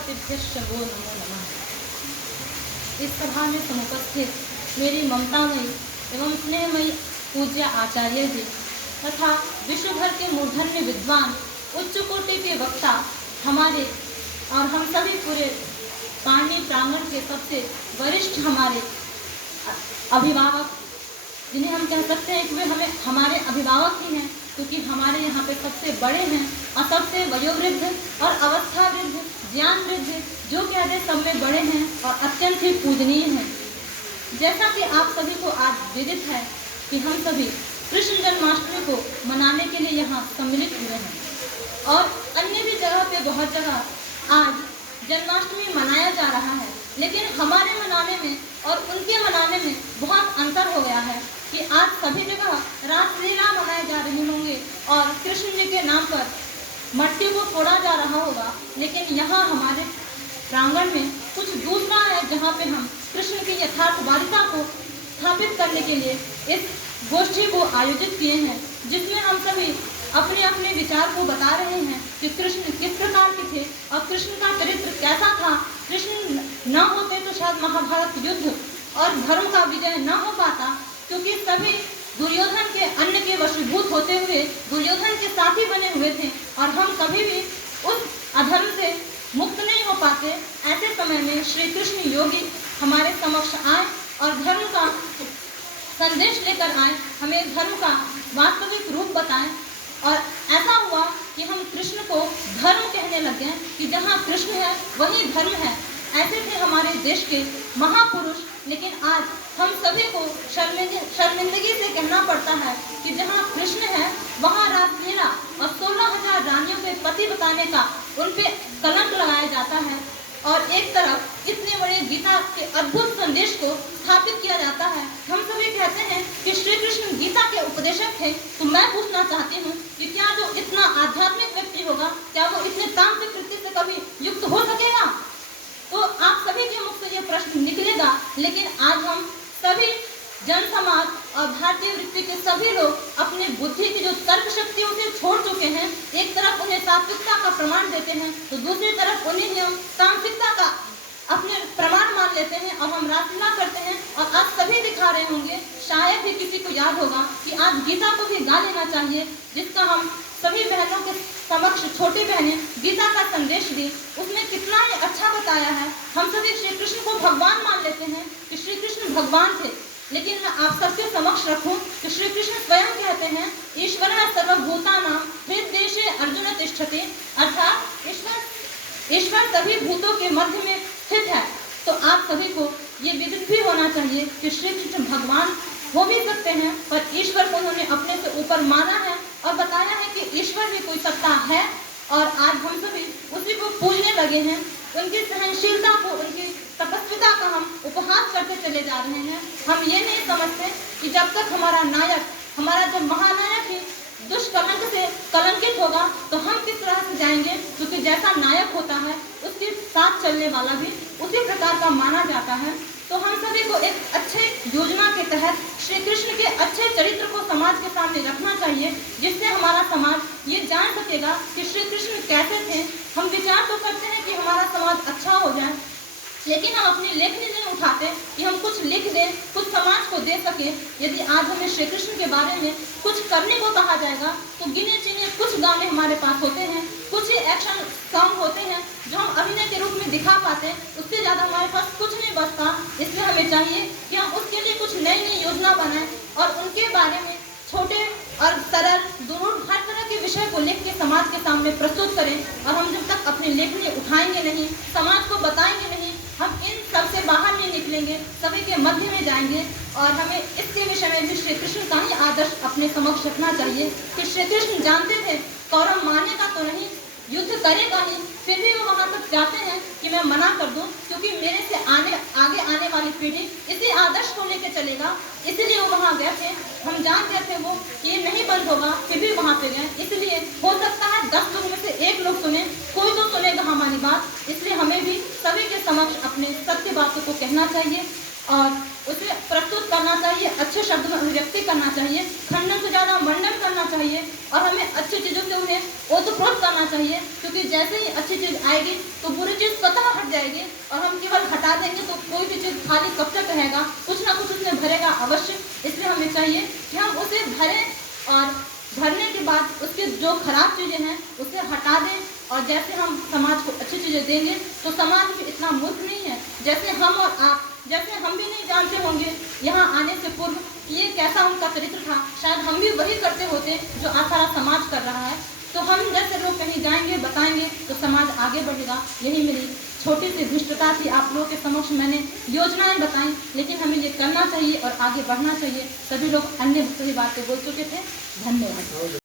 प्रजापतिभ्यश्च वो नमो नमः। इस सभा में समुपस्थित मेरी ममतामयी एवं स्नेहमयी पूज्य आचार्य जी तथा विश्व भर के मूर्धन्य विद्वान उच्च कोटि के वक्ता हमारे और हम सभी पूरे पाणी प्रांगण के सबसे वरिष्ठ हमारे अभिभावक, जिन्हें हम कह सकते हैं कि वे हमारे अभिभावक ही हैं, क्योंकि हमारे यहाँ पे सबसे बड़े हैं और सबसे वयोवृद्ध और अवस्था वृद्ध, ज्ञान वृद्ध, जो कहते सब में बड़े हैं और अत्यंत ही पूजनीय हैं। जैसा कि आप सभी को आज विदित है कि हम सभी कृष्ण जन्माष्टमी को मनाने के लिए यहाँ सम्मिलित हुए हैं और अन्य भी जगह पे बहुत जगह आज जन्माष्टमी मनाया जा रहा है, लेकिन हमारे मनाने में और उनके मनाने में बहुत अंतर हो गया है कि आज सभी जगह रासलीला मनाए जा रही होंगे और कृष्ण जी के नाम पर मट्टी को फोड़ा जा रहा होगा, लेकिन यहाँ हमारे प्रांगण में कुछ दूसरा है, जहाँ पे हम कृष्ण की यथार्थवादिता को स्थापित करने के लिए इस गोष्ठी को आयोजित किए हैं, जिसमें हम सभी अपने अपने विचार को बता रहे हैं कि कृष्ण किस प्रकार के थे और कृष्ण का चरित्र कैसा था। कृष्ण न होते तो शायद महाभारत युद्ध और धर्म का विजय न हो पाता, क्योंकि सभी दुर्योधन के अन्न के वशीभूत होते हुए दुर्योधन के साथी बने हुए थे और हम कभी भी उस अधर्म से मुक्त नहीं हो पाते। ऐसे समय में श्री कृष्ण योगी हमारे समक्ष आए और धर्म का संदेश लेकर आए, हमें धर्म का वास्तविक रूप बताएं। और ऐसा हुआ कि हम कृष्ण को धर्म कहने लग गए कि जहाँ कृष्ण है वहीं धर्म है। ऐसे थे हमारे देश के महापुरुष, लेकिन आज हम सभी को शर्मिंदगी से कहना पड़ता है कि जहाँ कृष्ण है वहाँ रासलीला और 16,000 रानियों के पति बताने का उन पे कलंक लगाया जाता है और एक तरफ इतने बड़े गीता के अद्भुत संदेश को स्थापित किया जाता है। हम सभी कहते हैं कि श्री कृष्ण गीता के उपदेशक थे, तो मैं पूछना चाहती हूँ कि क्या जो इतना आध्यात्मिक व्यक्ति होगा, क्या वो इतने तांत्रिक कृत्य से कभी युक्त हो सकेगा? तो आप सभी के मुख से ये प्रश्न निकलेगा, लेकिन आज हम सभी जन समाज और भारतीय वृत्ति के सभी लोग अपने बुद्धि की जो तर्क शक्ति उसे छोड़ चुके हैं। एक तरफ उन्हें सात्विकता का प्रमाण देते हैं तो दूसरी तरफ उन्हें हम तांत्रिकता का अपने प्रमाण मान लेते हैं और हम रासलीला करते हैं। और आज सभी दिखा रहे होंगे, शायद ही किसी को याद होगा कि आज गीता को भी गा लेना चाहिए, जिसका हम सभी बहनों के समक्ष छोटी बहनें गीता का संदेश दी। उसमें कितना ही अच्छा बताया है। हम सभी श्री कृष्ण को भगवान मान लेते हैं कि श्री कृष्ण भगवान थे, लेकिन मैं आप सबके समक्ष रखूं कि श्री कृष्ण स्वयं कहते हैं ईश्वरः सर्वभूतानां हृद्देशे अर्जुन तिष्ठति, अर्थात ईश्वर सभी भूतों के मध्य में स्थित है। तो आप सभी को ये विदित भी होना चाहिए कि श्री कृष्ण भगवान हो भी सकते हैं, पर ईश्वर को उन्होंने अपने से ऊपर माना है और बताया है कि ईश्वर भी कोई सत्ता है और आज हम सभी उसी को पूजने लगे हैं। उनकी सहनशीलता को, उनकी तपस्विता का हम उपहास करते चले जा रहे हैं। हम ये नहीं समझते कि जब तक हमारा नायक, हमारा जब महानायक ही दुष्कलंक से कलंकित होगा तो हम किस तरह से जाएंगे, क्योंकि जैसा नायक होता है उसके साथ चलने वाला भी उसी प्रकार का माना जाता है। तो हम सभी को एक अच्छे योजना के तहत श्री कृष्ण के अच्छे चरित्र को समाज के सामने रखना चाहिए, जिससे हमारा समाज ये जान सकेगा कि श्री कृष्ण कैसे थे। हम विचार तो करते हैं कि हमारा समाज अच्छा हो जाए, लेकिन हम अपनी लेखनी नहीं उठाते कि हम कुछ लिख दें, कुछ समाज को दे सके। यदि आज हमें श्री कृष्ण के बारे में कुछ करने को कहा जाएगा तो गिने चुने कुछ गाने हमारे पास होते हैं, कुछ ही एक्शन सॉन्ग होते हैं जो हम अभिनय के रूप में दिखा पाते हैं, उससे ज़्यादा हमारे पास कुछ नहीं बचता। इसलिए हमें चाहिए कि हम उसके लिए कुछ नई नई योजना बनाएं और उनके बारे में छोटे और सरल दोनों हर तरह के विषय को लिख के समाज के सामने प्रस्तुत करें। और हम जब तक अपनी लेखनी उठाएंगे नहीं, समाज को बताएंगे नहीं, हम इन सब से बाहर नहीं निकलेंगे, सभी के मध्य में जाएंगे। और हमें इसके विषय में भी श्री कृष्ण का ही आदर्श अपने समक्ष रखना चाहिए कि श्री कृष्ण जानते थे कौरव मानेगा तो नहीं, युद्ध करेगा ही, फिर भी वो वहाँ तक जाते हैं कि मैं मना कर दूं, क्योंकि मेरे से आगे आने वाली पीढ़ी इसी आदर्श को लेकर चलेगा, इसलिए वो वहाँ गए थे। हम जानते थे वो कि ये नहीं बंद होगा, फिर भी वहाँ पे गए। इसलिए हो सकता है 10 लोग में से 1 लोग सुने, कोई तो सुनेगा हमारी बात। इसलिए हमें भी सभी के समक्ष अपने सत्य बातों को कहना चाहिए और उसे प्रस्तुत करना चाहिए, अच्छे शब्द में अभिव्यक्ति करना चाहिए, खंडन से ज़्यादा मंडन करना चाहिए और हमें अच्छी चीज़ों से उन्हें ओतप्रोत करना चाहिए, क्योंकि जैसे ही अच्छी चीज़ आएगी तो बुरी चीज़ स्वतः जाएगी और हम केवल हटा देंगे तो कोई भी चीज़ खाली कब तक रहेगा, कुछ ना कुछ उसमें भरेगा अवश्य। इसलिए हमें चाहिए कि हम उसे भरें और भरने के बाद उसके जो खराब चीज़ें हैं उसे हटा दें। और जैसे हम समाज को अच्छी चीज़ें देंगे तो समाज भी इतना मूर्ख नहीं है, जैसे हम और आप, जैसे हम भी नहीं जानते होंगे यहाँ आने से पूर्व कि ये कैसा उनका चरित्र था, शायद हम भी वही करते होते जो आज सारा समाज कर रहा है। तो हम जैसे लोग कहीं जाएंगे बताएंगे तो समाज आगे बढ़ेगा। यही मेरी छोटी सी धृष्टता थी, आप लोगों के समक्ष मैंने योजनाएं बताई, लेकिन हमें ये करना चाहिए और आगे बढ़ना चाहिए। सभी लोग अन्य सभी बातें बोल चुके थे। धन्यवाद।